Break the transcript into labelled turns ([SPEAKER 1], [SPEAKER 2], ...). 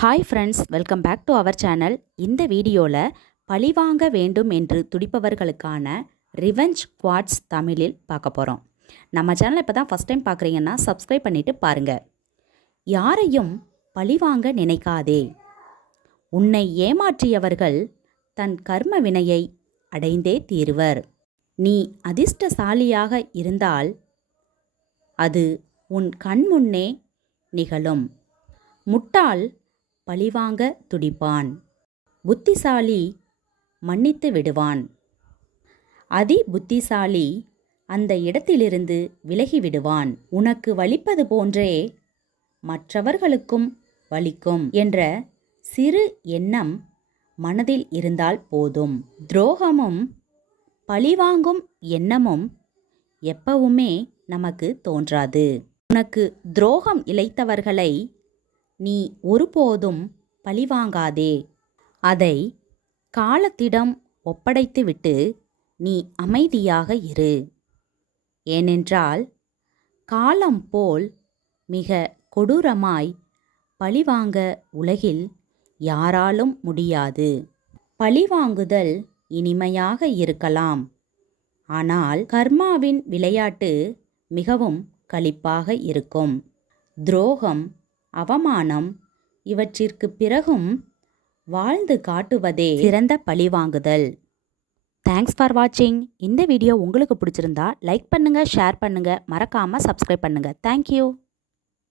[SPEAKER 1] Hi friends welcome back to our channel இந்த வீடியோவில் பழிவாங்க வேண்டும் என்று துடிப்பவர்களுக்கான ரிவெஞ்ச் குவாட்ஸ் தமிழில் பார்க்க போகிறோம் நம்ம சேனல் இப்போ தான் ஃபஸ்ட் டைம் பார்க்குறீங்கன்னா சப்ஸ்கிரைப் பண்ணிவிட்டு பாருங்கள் யாரையும் பழிவாங்க நினைக்காதே. உன்னை ஏமாற்றியவர்கள் தன் கர்ம வினையை அடைந்தே தீருவர். நீ அதிர்ஷ்டசாலியாக இருந்தால் அது உன் கண்முன்னே நிகழும். முட்டாள் பழிவாங்க துடிப்பான். புத்திசாலி மன்னித்து விடுவான். அதி புத்திசாலி அந்த இடத்திலிருந்து விலகி விடுவான் உனக்கு வலிப்பது போன்றே மற்றவர்களுக்கும் வலிக்கும் என்ற சிறு எண்ணம் மனதில் இருந்தால் போதும். துரோகமும் பழிவாங்கும் எண்ணமும் எப்பவுமே நமக்கு தோன்றாது. உனக்கு துரோகம் இழைத்தவர்களை நீ ஒருபோதும் பழிவாங்காதே. அதை காலத்திடம் ஒப்படைத்துவிட்டு நீ அமைதியாக இரு. ஏனென்றால் காலம் போல் மிக கொடூரமாய் பழிவாங்க உலகில் யாராலும் முடியாது. பழிவாங்குதல் இனிமையாக இருக்கலாம். ஆனால் கர்மாவின் விளையாட்டு மிகவும் களிப்பாக இருக்கும். துரோகம் அவமானம் இவற்றிற்கு பிறகும் வாழ்ந்து காட்டுவதே சிறந்த பழிவாங்குதல். தேங்க்ஸ் ஃபார் வாட்சிங் இந்த வீடியோ உங்களுக்கு பிடிச்சிருந்தா லைக் பண்ணுங்கள் ஷேர் பண்ணுங்கள் மறக்காமல் சப்ஸ்கிரைப் பண்ணுங்கள் தேங்க்யூ